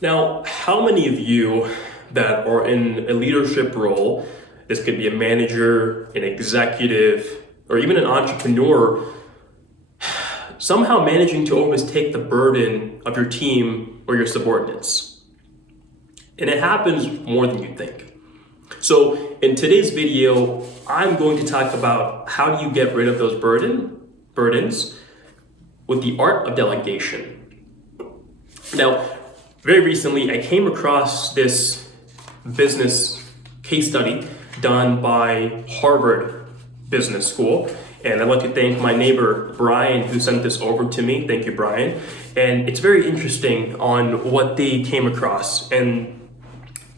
Now, how many of you that are in a leadership role, this could be a manager, an executive, or even an entrepreneur, somehow managing to almost take the burden of your team or your subordinates? And it happens more than you think. So in today's video, I'm going to talk about how do you get rid of those burdens with the art of delegation. Now, very recently, I came across this business case study done by Harvard Business School. And I'd like to thank my neighbor, Brian, who sent this over to me. Thank you, Brian. And it's very interesting on what they came across. And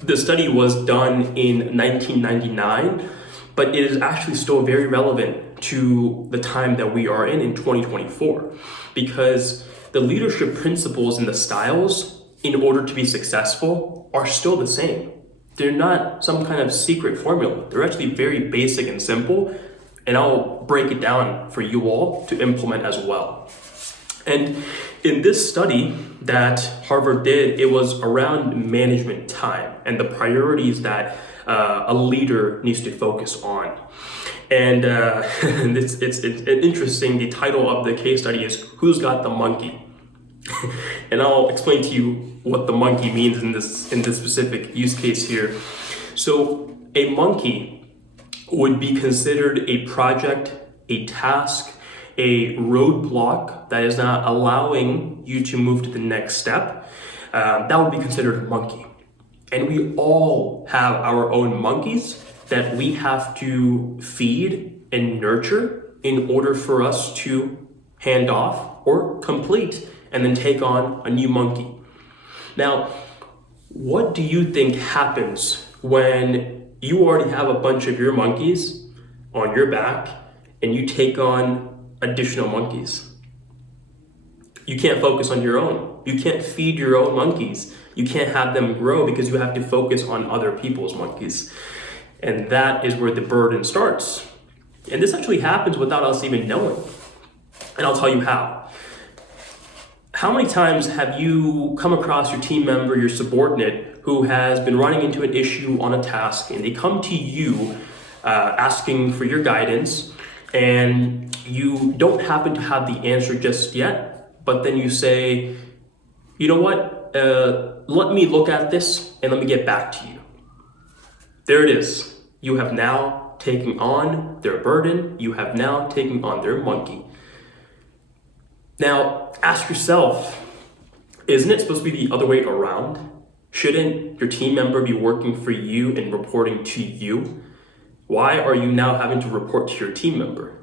the study was done in 1999, but it is actually still very relevant to the time that we are in 2024, because the leadership principles and the styles in order to be successful are still the same. They're not some kind of secret formula. They're actually very basic and simple, and I'll break it down for you all to implement as well. And in this study that Harvard did, it was around management time and the priorities that a leader needs to focus on. And it's interesting. The title of the case study is "Who's Got the Monkey?" And I'll explain to you what the monkey means in this specific use case here. So a monkey would be considered a project, a task, a roadblock that is not allowing you to move to the next step. That would be considered a monkey. And we all have our own monkeys that we have to feed and nurture in order for us to hand off or complete and then take on a new monkey. Now, what do you think happens when you already have a bunch of your monkeys on your back and you take on additional monkeys? You can't focus on your own. You can't feed your own monkeys. You can't have them grow because you have to focus on other people's monkeys. And that is where the burden starts. And this actually happens without us even knowing. And I'll tell you how. How many times have you come across your team member, your subordinate, who has been running into an issue on a task, and they come to you asking for your guidance, and you don't happen to have the answer just yet, but then you say, you know what, let me look at this and let me get back to you. There it is. You have now taken on their burden. You have now taken on their monkey. Now, ask yourself, isn't it supposed to be the other way around? Shouldn't your team member be working for you and reporting to you? Why are you now having to report to your team member?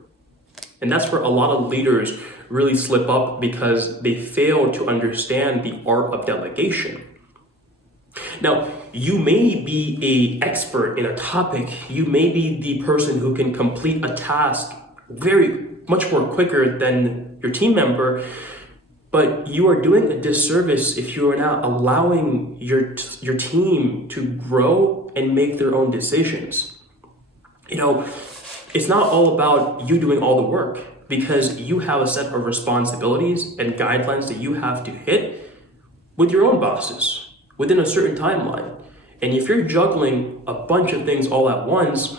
And that's where a lot of leaders really slip up, because they fail to understand the art of delegation. Now, you may be an expert in a topic. You may be the person who can complete a task very much more quicker than your team member, but you are doing a disservice if you are not allowing your team to grow and make their own decisions. You know, it's not all about you doing all the work, because you have a set of responsibilities and guidelines that you have to hit with your own bosses within a certain timeline. And if you're juggling a bunch of things all at once,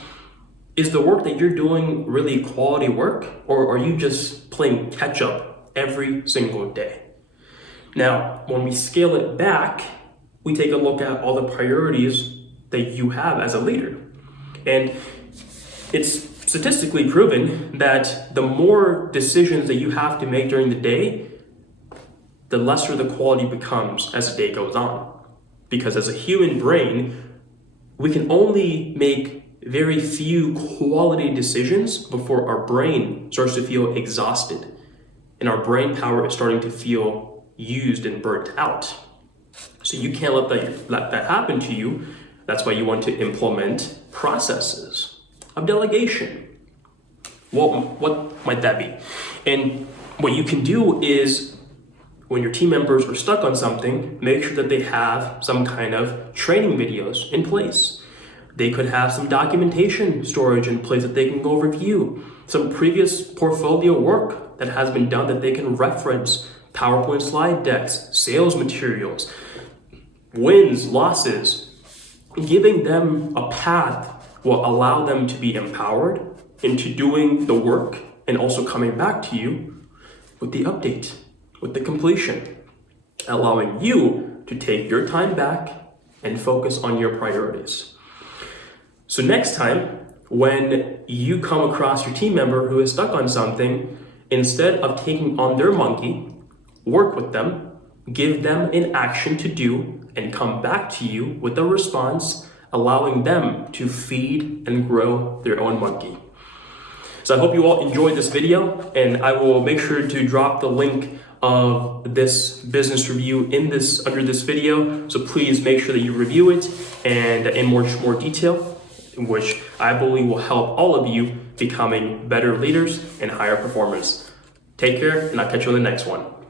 is the work that you're doing really quality work, or are you just playing catch up every single day? Now, when we scale it back, we take a look at all the priorities that you have as a leader. And it's statistically proven that the more decisions that you have to make during the day, the lesser the quality becomes as the day goes on. Because as a human brain, we can only make very few quality decisions before our brain starts to feel exhausted and our brain power is starting to feel used and burnt out. So you can't let that happen to you. That's why you want to implement processes of delegation. What might that be? And what you can do is, when your team members are stuck on something, make sure that they have some kind of training videos in place. They could have some documentation storage in place that they can go review, some previous portfolio work that has been done that they can reference, PowerPoint slide decks, sales materials. wins, losses, giving them a path will allow them to be empowered into doing the work and also coming back to you with the update, with the completion, allowing you to take your time back and focus on your priorities. So next time, when you come across your team member who is stuck on something, instead of taking on their monkey, work with them, give them an action to do, and come back to you with a response, allowing them to feed and grow their own monkey. So I hope you all enjoyed this video, and I will make sure to drop the link of this business review under this video. So please make sure that you review it and in more detail, which I believe will help all of you becoming better leaders and higher performers. Take care, and I'll catch you on the next one.